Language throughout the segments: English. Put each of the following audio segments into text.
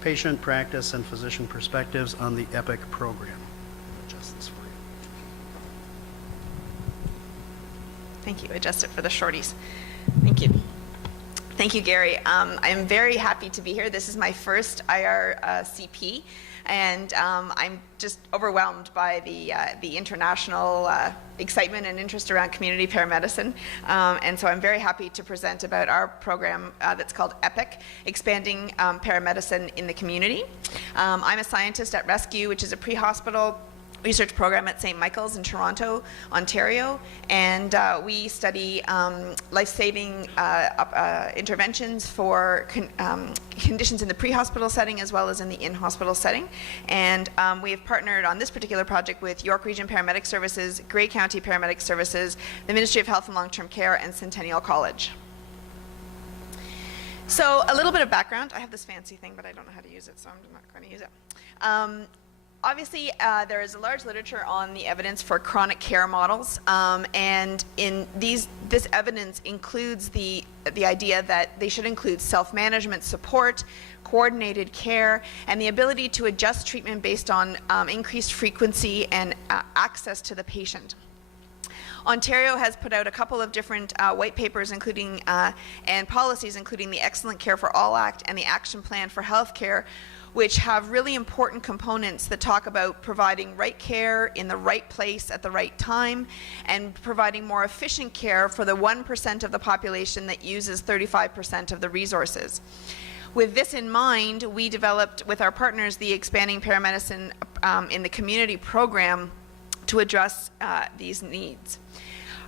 patient practice and physician perspectives on the EPIC program. Adjust this for you. Thank you. Adjust it for the shorties. Thank you. Thank you, Gary. I'm very happy to be here. This is my first IRCP, and I'm just overwhelmed by the international excitement and interest around community paramedicine. And so I'm very happy to present about our program that's called EPIC, Expanding Paramedicine in the Community. I'm a scientist at Rescue, which is a pre-hospital research program at St. Michael's in Toronto, Ontario, and we study life-saving interventions for conditions in the pre-hospital setting as well as in the in-hospital setting. And we have partnered on this particular project with York Region Paramedic Services, Grey County Paramedic Services, the Ministry of Health and Long-Term Care, and Centennial College. So a little bit of background. I have this fancy thing, but I don't know how to use it, so I'm not going to use it. Obviously, there is a large literature on the evidence for chronic care models, and in this evidence includes the idea that they should include self-management support, coordinated care, and the ability to adjust treatment based on increased frequency and access to the patient. Ontario has put out a couple of different white papers including and policies, including the Excellent Care for All Act and the Action Plan for Healthcare, which have really important components that talk about providing right care in the right place at the right time and providing more efficient care for the 1% of the population that uses 35% of the resources. With this in mind, we developed with our partners the Expanding Paramedicine in the Community program to address these needs.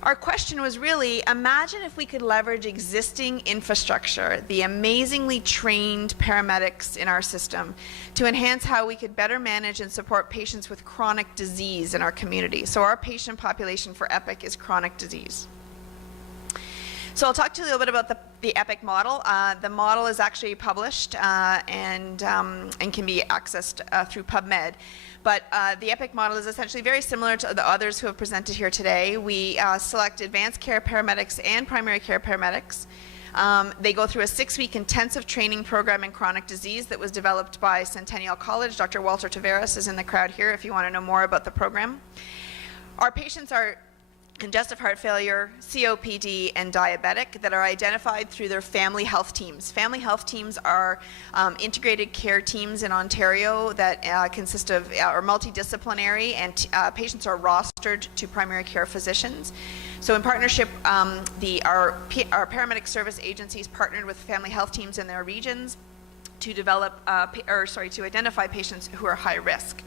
Our question was really, imagine if we could leverage existing infrastructure, the amazingly trained paramedics in our system, to enhance how we could better manage and support patients with chronic disease in our community. So our patient population for EPIC is chronic disease. So I'll talk to you a little bit about the EPIC model. The model is actually published and can be accessed through PubMed. But the EPIC model is essentially very similar to the others who have presented here today. We select advanced care paramedics and primary care paramedics. They go through a 6-week intensive training program in chronic disease that was developed by Centennial College. Dr. Walter Taveras is in the crowd here if you want to know more about the program. Our patients are congestive heart failure, COPD, and diabetic that are identified through their family health teams. Family health teams are integrated care teams in Ontario that consist of, are multidisciplinary, and patients are rostered to primary care physicians. So in partnership, our paramedic service agencies partnered with family health teams in their regions to develop, to identify patients who are high risk.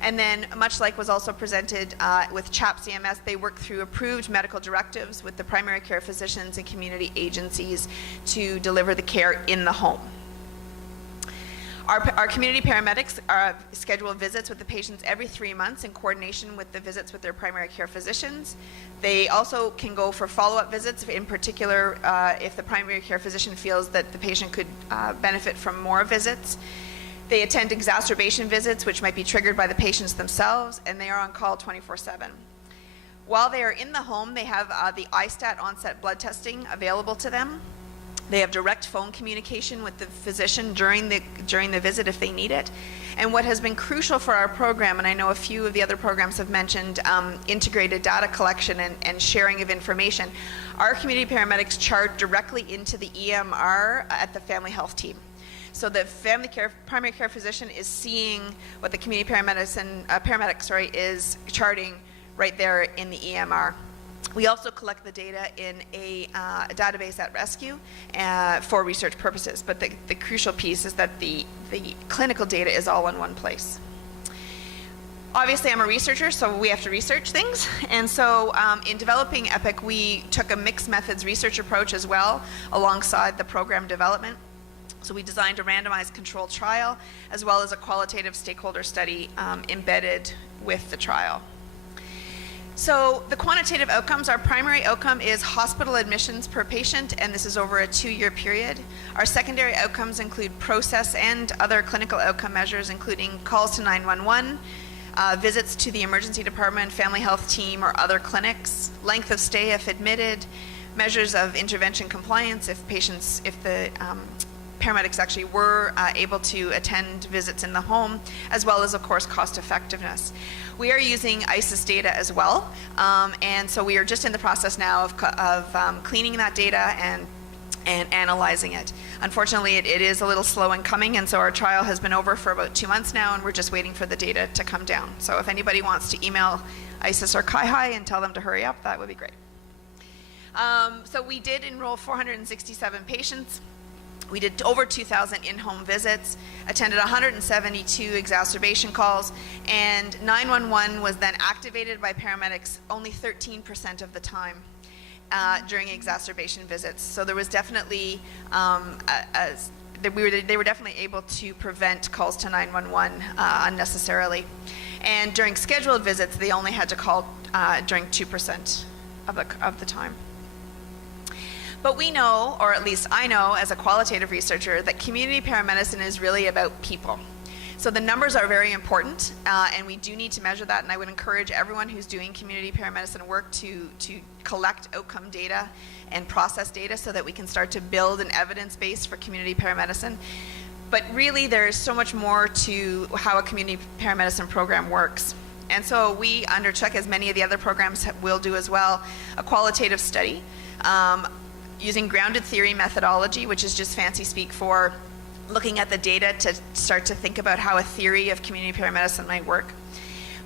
And then, much like was also presented with CHAP CMS, they work through approved medical directives with the primary care physicians and community agencies to deliver the care in the home. Our community paramedics schedule visits with the patients every 3 months in coordination with the visits with their primary care physicians. They also can go for follow-up visits, in particular if the primary care physician feels that the patient could benefit from more visits. They attend exacerbation visits, which might be triggered by the patients themselves, and they are on call 24/7. While they are in the home, they have the ISTAT onset blood testing available to them. They have direct phone communication with the physician during the visit if they need it. And what has been crucial for our program, and I know a few of the other programs have mentioned integrated data collection and sharing of information, our community paramedics chart directly into the EMR at the family health team. So the primary care physician is seeing what the community paramedic is charting right there in the EMR. We also collect the data in a database at Rescue for research purposes, but the crucial piece is that the clinical data is all in one place. Obviously, I'm a researcher, so we have to research things. And so in developing EPIC, we took a mixed methods research approach as well alongside the program development. So we designed a randomized controlled trial as well as a qualitative stakeholder study embedded with the trial. So the quantitative outcomes, our primary outcome is hospital admissions per patient, and this is over a 2-year period. Our secondary outcomes include process and other clinical outcome measures, including calls to 911, visits to the emergency department, family health team, or other clinics, length of stay if admitted, measures of intervention compliance if the paramedics actually were able to attend visits in the home, as well as, of course, cost effectiveness. We are using ISIS data as well, and so we are just in the process now of cleaning that data and analyzing it. Unfortunately, it is a little slow in coming, and so our trial has been over for about 2 months now, and we're just waiting for the data to come down. So if anybody wants to email ISIS or CIHI and tell them to hurry up, that would be great. So we did enroll 467 patients. We did over 2,000 in-home visits, attended 172 exacerbation calls, and 911 was then activated by paramedics only 13% of the time during exacerbation visits. So there was definitely, they were definitely able to prevent calls to 911 unnecessarily. And during scheduled visits, they only had to call during 2% of the time. But we know, or at least I know as a qualitative researcher, that community paramedicine is really about people. So the numbers are very important, and we do need to measure that, and I would encourage everyone who's doing community paramedicine work to collect outcome data and process data so that we can start to build an evidence base for community paramedicine. But really, there's so much more to how a community paramedicine program works. And so we undertook, as many of the other programs will do as well, a qualitative study using grounded theory methodology, which is just fancy speak for looking at the data to start to think about how a theory of community paramedicine might work.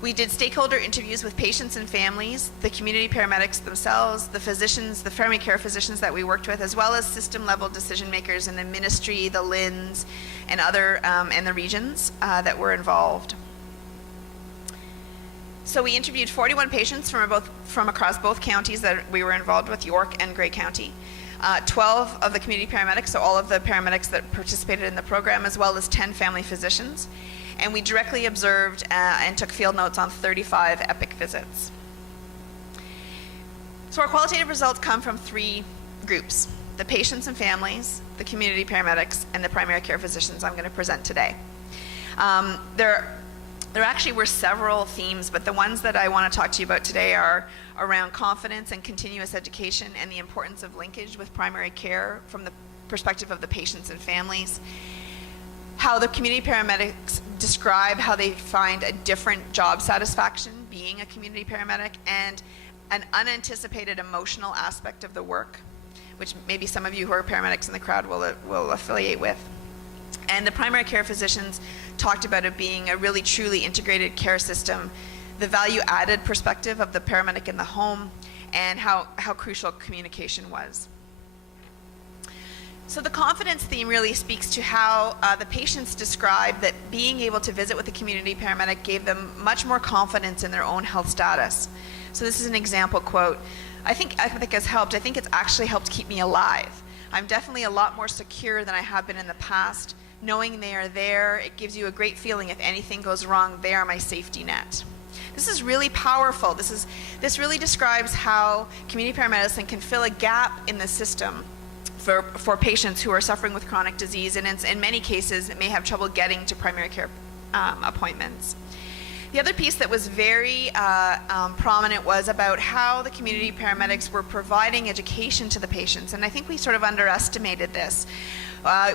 We did stakeholder interviews with patients and families, the community paramedics themselves, the physicians, the primary care physicians that we worked with, as well as system level decision makers in the ministry, the LINs, and other, and the regions that were involved. So we interviewed 41 patients from across both counties that we were involved with, York and Grey County. 12 of the community paramedics, so all of the paramedics that participated in the program, as well as 10 family physicians. And we directly observed and took field notes on 35 EPIC visits. So our qualitative results come from 3 groups: the patients and families, the community paramedics, and the primary care physicians I'm going to present today. There actually were several themes, but the ones that I want to talk to you about today are around confidence and continuous education and the importance of linkage with primary care from the perspective of the patients and families. How the community paramedics describe how they find a different job satisfaction being a community paramedic, and an unanticipated emotional aspect of the work, which maybe some of you who are paramedics in the crowd will affiliate with. And the primary care physicians talked about it being a really truly integrated care system, the value added perspective of the paramedic in the home, and how crucial communication was. So the confidence theme really speaks to how the patients describe that being able to visit with a community paramedic gave them much more confidence in their own health status. So this is an example quote. I think has helped. I think it's actually helped keep me alive. I'm definitely a lot more secure than I have been in the past. Knowing they are there, it gives you a great feeling if anything goes wrong, they are my safety net. This is really powerful. This really describes how community paramedicine can fill a gap in the system for patients who are suffering with chronic disease, and in many cases may have trouble getting to primary care appointments. The other piece that was very prominent was about how the community paramedics were providing education to the patients, and I think we sort of underestimated this.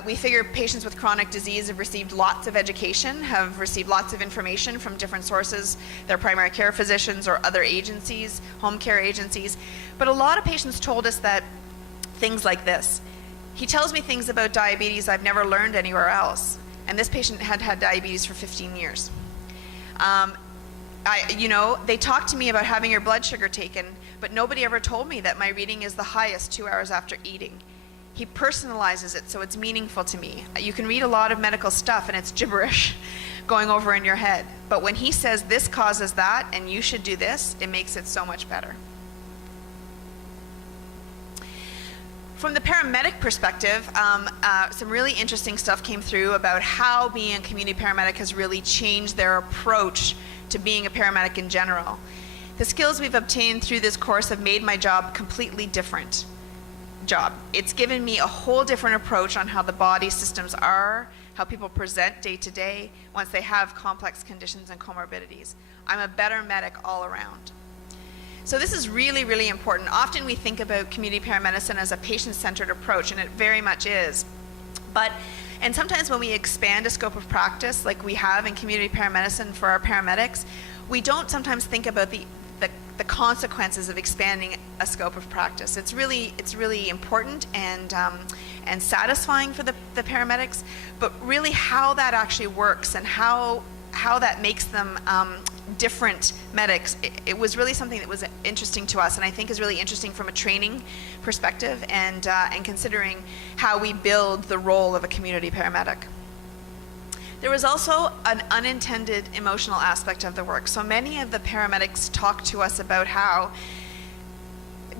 We figure patients with chronic disease have received lots of education, have received lots of information from different sources, their primary care physicians or other agencies, home care agencies, but a lot of patients told us that things like this: he tells me things about diabetes I've never learned anywhere else, and this patient had had diabetes for 15 years. They talked to me about having your blood sugar taken, but nobody ever told me that my reading is the highest 2 hours after eating. He personalizes it so it's meaningful to me. You can read a lot of medical stuff and it's gibberish going over in your head, but when he says this causes that and you should do this, it makes it so much better. From the paramedic perspective, some really interesting stuff came through about how being a community paramedic has really changed their approach to being a paramedic in general. The skills we've obtained through this course have made my job completely different. It's given me a whole different approach on how the body systems are, how people present day to day once they have complex conditions and comorbidities. I'm a better medic all around. So this is really, really important. Often we think about community paramedicine as a patient-centered approach, and it very much is. And sometimes when we expand a scope of practice, like we have in community paramedicine for our paramedics, we don't sometimes think about the consequences of expanding a scope of practice. It's really important and satisfying for the paramedics, but really how that actually works and how that makes them different medics, it was really something that was interesting to us, and I think is really interesting from a training perspective and considering how we build the role of a community paramedic. There was also an unintended emotional aspect of the work. So many of the paramedics talked to us about how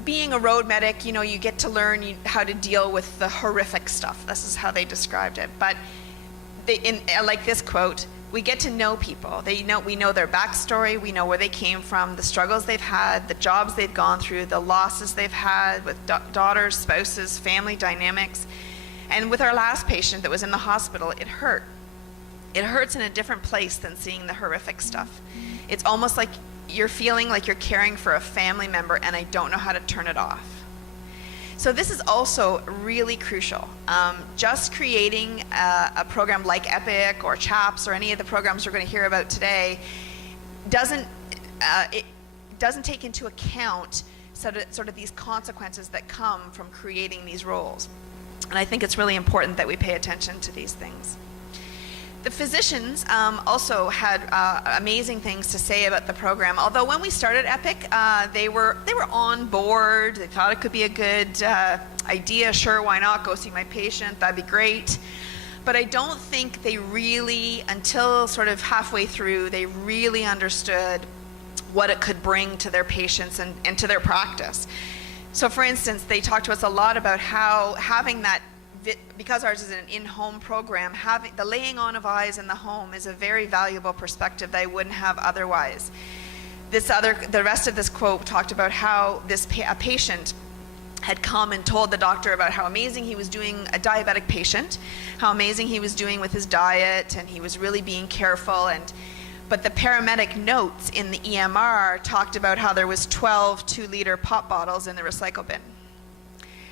being a road medic, you get to learn how to deal with the horrific stuff. This is how they described it. But like this quote, we get to know people. We know their backstory, we know where they came from, the struggles they've had, the jobs they've gone through, the losses they've had with daughters, spouses, family dynamics. And with our last patient that was in the hospital, it hurt. It hurts in a different place than seeing the horrific stuff. It's almost like you're feeling like you're caring for a family member and I don't know how to turn it off. So this is also really crucial. Just creating a program like EPIC or CHAPS or any of the programs we're going to hear about today doesn't take into account sort of these consequences that come from creating these roles. And I think it's really important that we pay attention to these things. The physicians also had amazing things to say about the program. Although when we started EPIC, they were on board. They thought it could be a good idea. Sure, why not? Go see my patient. That'd be great. But I don't think they really, until sort of halfway through, they really understood what it could bring to their patients and to their practice. So for instance, they talked to us a lot about how having that, because ours is an in-home program, having the laying on of eyes in the home is a very valuable perspective that I wouldn't have otherwise. The rest of this quote talked about how a patient had come and told the doctor about how amazing he was doing, a diabetic patient, how amazing he was doing with his diet, and he was really being careful. But the paramedic notes in the EMR talked about how there was 12 2-liter pop bottles in the recycle bin.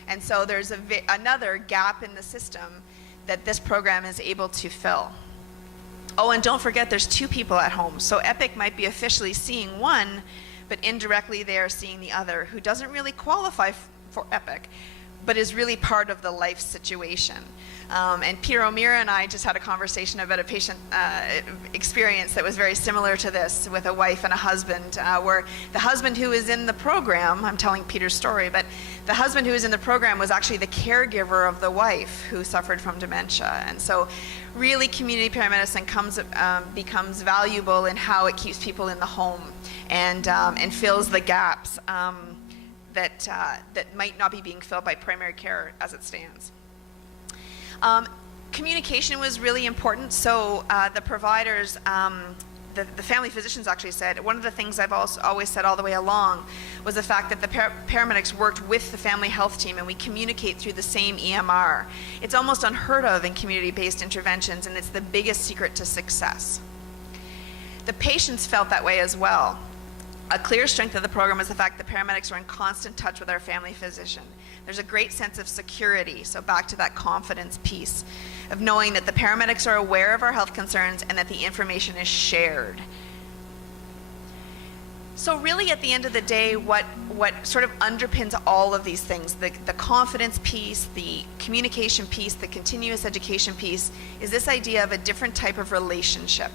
And so there's another gap in the system that this program is able to fill. Oh, and don't forget there's 2 people at home. So EPIC might be officially seeing one, but indirectly they are seeing the other, who doesn't really qualify for EPIC, but is really part of the life situation. And Peter O'Meara and I just had a conversation about a patient experience that was very similar to this with a wife and a husband, where the husband who is in the program, I'm telling Peter's story, but the husband who was in the program was actually the caregiver of the wife who suffered from dementia. And so really community paramedicine becomes valuable in how it keeps people in the home and fills the gaps that might not be being filled by primary care as it stands. Communication was really important. So the providers, the family physicians actually said, one of the things I've always said all the way along was the fact that the paramedics worked with the family health team and we communicate through the same EMR. It's almost unheard of in community-based interventions, and it's the biggest secret to success. The patients felt that way as well. A clear strength of the program is the fact that paramedics are in constant touch with our family physician. There's a great sense of security, so back to that confidence piece of knowing that the paramedics are aware of our health concerns and that the information is shared. So really at the end of the day, what sort of underpins all of these things, the confidence piece, the communication piece, the continuous education piece, is this idea of a different type of relationship.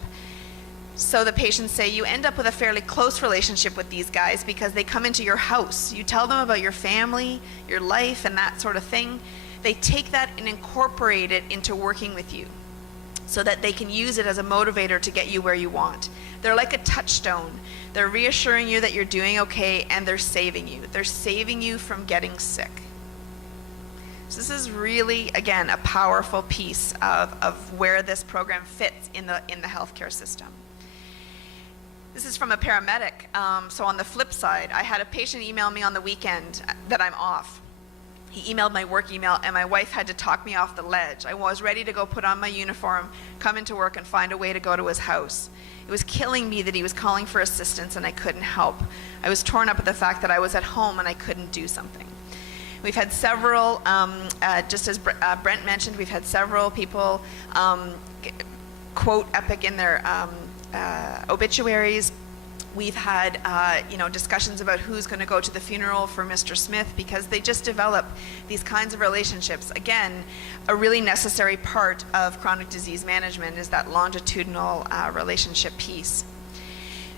So the patients say you end up with a fairly close relationship with these guys because they come into your house. You tell them about your family, your life, and that sort of thing. They take that and incorporate it into working with you so that they can use it as a motivator to get you where you want. They're like a touchstone. They're reassuring you that you're doing okay, and they're saving you. They're saving you from getting sick. So this is really, again, a powerful piece of where this program fits in the healthcare system. This is from a paramedic. So on the flip side, I had a patient email me on the weekend that I'm off. He emailed my work email, and my wife had to talk me off the ledge. I was ready to go put on my uniform, come into work, and find a way to go to his house. It was killing me that he was calling for assistance and I couldn't help. I was torn up at the fact that I was at home and I couldn't do something. We've had several, just as Brent mentioned, we've had several people quote EPIC in their obituaries. We've had, discussions about who's going to go to the funeral for Mr. Smith, because they just develop these kinds of relationships. Again, a really necessary part of chronic disease management is that longitudinal relationship piece.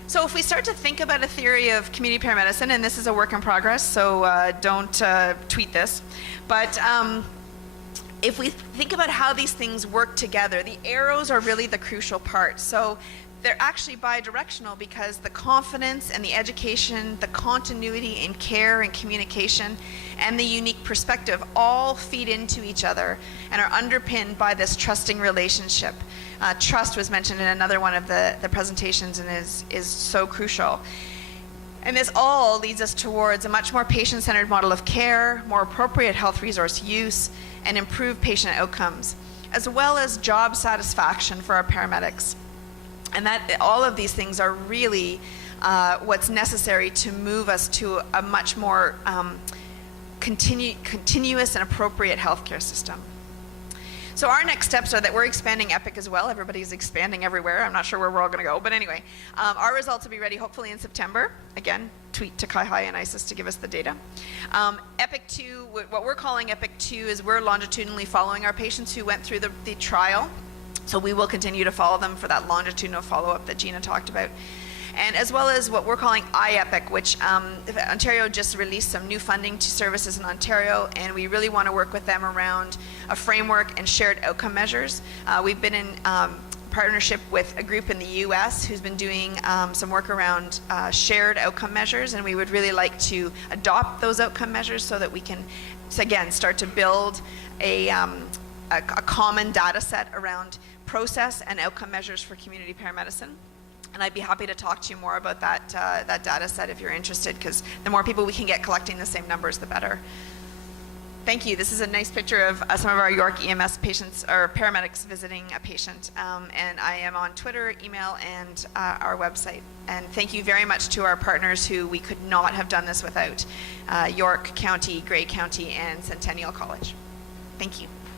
So if we start to think about a theory of community paramedicine, and this is a work in progress, so don't tweet this, but if we think about how these things work together, the arrows are really the crucial part. So they're actually bi-directional, because the confidence and the education, the continuity in care and communication, and the unique perspective all feed into each other and are underpinned by this trusting relationship. Trust was mentioned in another one of the presentations and is so crucial. And this all leads us towards a much more patient-centered model of care, more appropriate health resource use, and improved patient outcomes, as well as job satisfaction for our paramedics. And that all of these things are really what's necessary to move us to a much more continuous and appropriate healthcare system. So our next steps are that we're expanding EPIC as well. Everybody's expanding everywhere. I'm not sure where we're all going to go, but anyway, our results will be ready hopefully in September. Again, tweet to Kai-Hi and ISIS to give us the data. EPIC 2, what we're calling EPIC 2 is we're longitudinally following our patients who went through the trial. So we will continue to follow them for that longitudinal follow-up that Gina talked about. And as well as what we're calling iEPIC, which Ontario just released some new funding to services in Ontario, and we really want to work with them around a framework and shared outcome measures. We've been in partnership with a group in the US who's been doing some work around shared outcome measures, and we would really like to adopt those outcome measures so that we can, again, start to build a common data set around process and outcome measures for community paramedicine. And I'd be happy to talk to you more about that data set if you're interested, because the more people we can get collecting the same numbers, the better. Thank you. This is a nice picture of some of our York EMS patients, or paramedics visiting a patient. And I am on Twitter, email, and our website. And thank you very much to our partners who we could not have done this without, York County, Grey County, and Centennial College. Thank you.